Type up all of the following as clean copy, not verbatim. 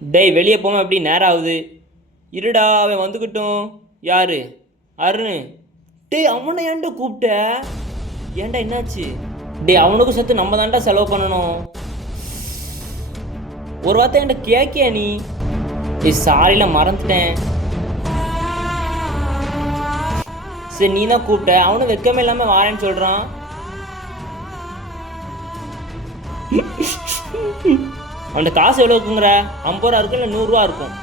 டேய் வெளியே போகாம எப்படி நேரம் ஆகுது. இருடா அவன் வந்துக்கிட்டோம். யாரு? அருண். டேய் அவனை ஏன்டா கூப்பிட்ட? ஏன்டா என்னாச்சு? டேய் அவனுக்கும் சேர்த்து நம்ம தான்டா செலவு பண்ணணும். ஒரு வார்த்தை என்கிட்ட கேட்கியா நீ? டேய் சாரியில் மறந்துட்டேன். சரி நீ தான் கூப்பிட்ட. அவனும் வெக்கமே இல்லாமல் வாரேன்னு சொல்கிறான். அவன்கிட்ட காசு எவ்வளோ இருக்குங்கிற? 50 ரூபா இருக்கும் இல்லை 100 ரூபா இருக்கும்.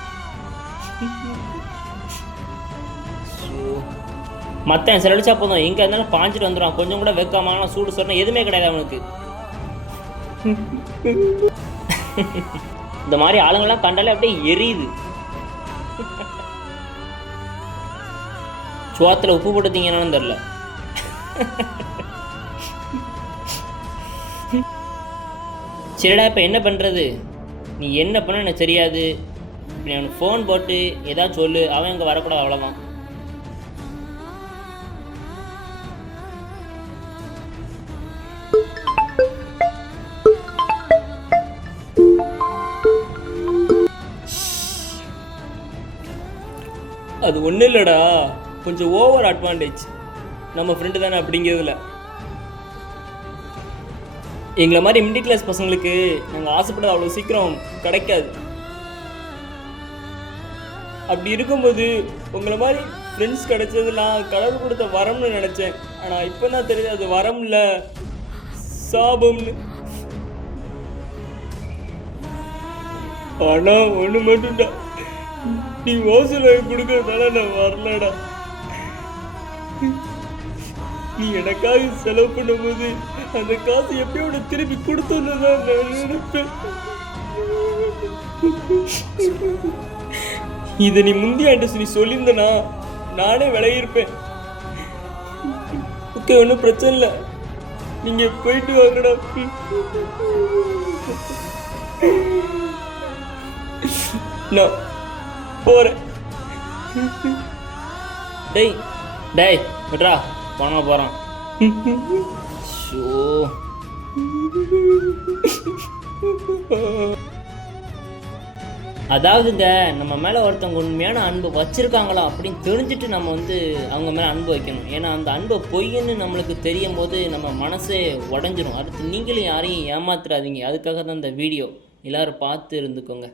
மற்ற செலவழிச்சா போதும் எங்கே இருந்தாலும் பாஞ்சிட்டு வந்துடுவான். கொஞ்சம் கூட வெக்காம சூடு சொன்ன எதுவுமே கிடையாது அவனுக்கு. இந்த மாதிரி ஆளுங்கள்லாம் கண்டாலே அப்படியே எரியுது. சோத்தில் உப்பு போட்டுத்தீங்கன்னு தெரில. சரிடா இப்போ என்ன பண்ணுறது? நீ என்ன பண்ண எனக்கு தெரியாது. நீ அவனுக்கு ஃபோன் போட்டு ஏதாவது சொல்லு. அவன் இங்கே வரக்கூடாது, அவ்வளோதான். அது ஒன்றும் இல்லைடா, கொஞ்சம் ஓவர் அட்வான்டேஜ். நம்ம ஃப்ரெண்டு தானே அப்படிங்கிறதுல. எங்களை மாதிரி மிடில் கிளாஸ் பசங்களுக்கு நாங்கள் ஆசைப்பட்டது அவ்வளோ சீக்கிரம் கிடைக்காது. அப்படி இருக்கும்போது உங்களை மாதிரி ஃப்ரெண்ட்ஸ் கிடைச்சதுலாம் கடவுள் கொடுத்த வரம்னு நினச்சேன். ஆனால் இப்போ தான் தெரியுது அது வரம் இல்லை, சாபம்னு. ஆனால் ஒன்று மட்டும்டா, நீ வாசல் கொடுக்கறதால நான் வரலடா. நீ எனக்காக செலவு பண்ணும்போது அந்த காசு எப்படியோட திருப்பி கொடுத்துதான் நான் நினைப்பேன். இதை நீ முந்தியாட்ட நீ சொல்லியிருந்தனா நானே விலகியிருப்பேன். ஓகே, ஒன்றும் பிரச்சனை இல்லை, நீங்க போயிட்டு வாங்கடா. நான் போறேன். டேய் டேய் விட்ரா, போனா போகிறான். அதாவதுங்க, நம்ம மேலே ஒருத்தவங்க உண்மையான அன்பு வச்சுருக்காங்களா அப்படின்னு தெரிஞ்சுட்டு நம்ம அவங்க மேலே அன்பு வைக்கணும். ஏன்னா அந்த அன்பை பொய்ன்னு நம்மளுக்கு தெரியும் போது நம்ம மனசே உடஞ்சிரும். அடுத்து நீங்களும் யாரையும் ஏமாத்துறாதீங்க. அதுக்காக தான் இந்த வீடியோ. எல்லோரும் பார்த்து இருந்துக்கோங்க.